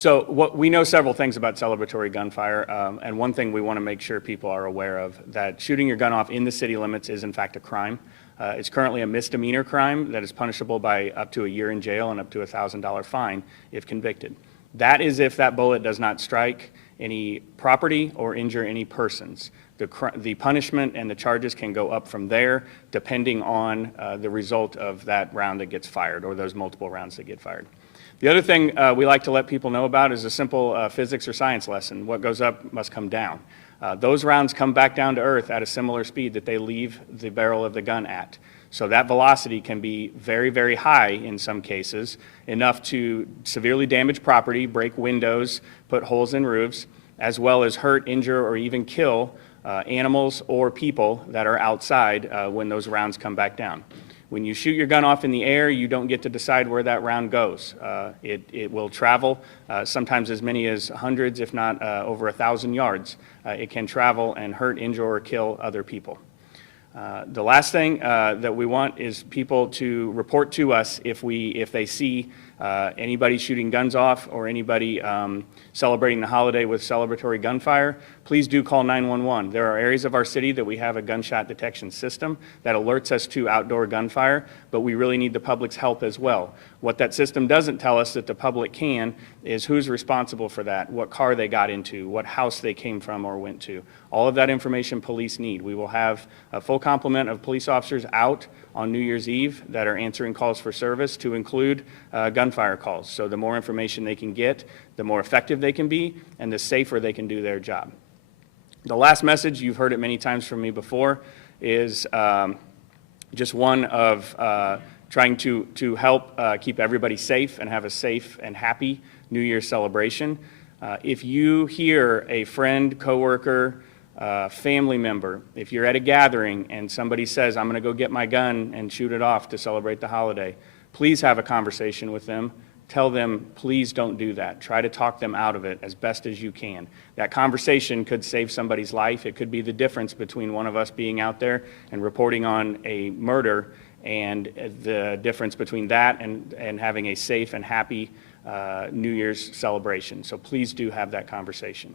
So we know several things about celebratory gunfire, and one thing we want to make sure people are aware of, that shooting your gun off in the city limits is in fact a crime. It's currently a misdemeanor crime that is punishable by up to a year in jail and up to a $1,000 fine if convicted. That is if that bullet does not strike any property or injure any persons. The punishment and the charges can go up from there depending on the result of that round that gets fired or those multiple rounds that get fired. The other thing we like to let people know about is a simple physics or science lesson. What goes up must come down. Those rounds come back down to earth at a similar speed that they leave the barrel of the gun at. So that velocity can be very, very high in some cases, enough to severely damage property, break windows, put holes in roofs, as well as hurt, injure, or even kill animals or people that are outside when those rounds come back down. When you shoot your gun off in the air, you don't get to decide where that round goes. It will travel sometimes as many as hundreds, if not over 1,000 yards. It can travel and hurt, injure, or kill other people. The last thing that we want is people to report to us if they see anybody shooting guns off or anybody celebrating the holiday with celebratory gunfire. Please do call 911. There are areas of our city that we have a gunshot detection system that alerts us to outdoor gunfire, but we really need the public's help as well. What that system doesn't tell us that the public can is who's responsible for that, what car they got into, what house they came from or went to. All of that information police need. We will have a full complement of police officers out on New Year's Eve that are answering calls for service, to include gunfire calls. So the more information they can get, the more effective they can be, and the safer they can do their job. The last message, you've heard it many times from me before, is just one of trying to help keep everybody safe and have a safe and happy New Year's celebration. If you hear a friend, coworker, family member, if you're at a gathering and somebody says, I'm going to go get my gun and shoot it off to celebrate the holiday, please have a conversation with them. Tell them, please don't do that. Try to talk them out of it as best as you can. That conversation could save somebody's life. It could be the difference between one of us being out there and reporting on a murder, and the difference between that and having a safe and happy New Year's celebration. So please do have that conversation.